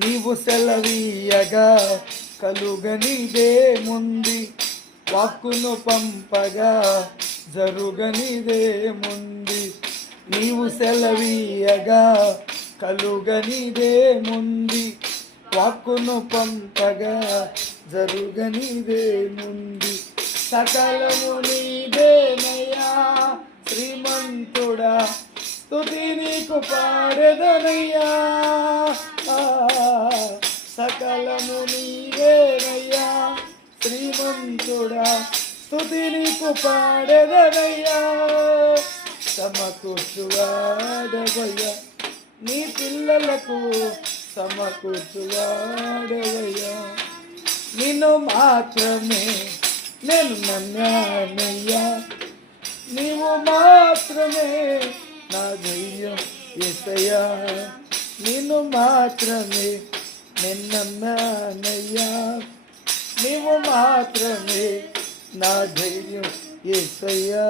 నీవు సెలవీయగా కలుగనిదేముంది, వాక్కును పంపగా జరుగనిదేముంది. నీవు సెలవీయగా కలుగనిదేముంది, వాక్కును పంపగా జరుగనిదేముంది. సకలము నీదేనయ్యా శ్రీమంతుడా, స్తుతి నీకు పాడెదనయ్యా. సకలము నీవేనయ్యా శ్రీమంతుడా, స్తుతి నీకు పాడెదనయ్యా. సమకూర్చువాడవయ్యా నీ పిల్లలకు, సమకూర్చువాడవయ్యా. నిన్ను మాత్రమే నేను నమ్మానయ్యా, నీవు మాత్రమే నా ధైర్యం యేసయ్యా. నిన్ను మాత్రమే నేను నమ్మానయ్యా, నీవు మాత్రమే నా ధైర్యం యేసయ్యా.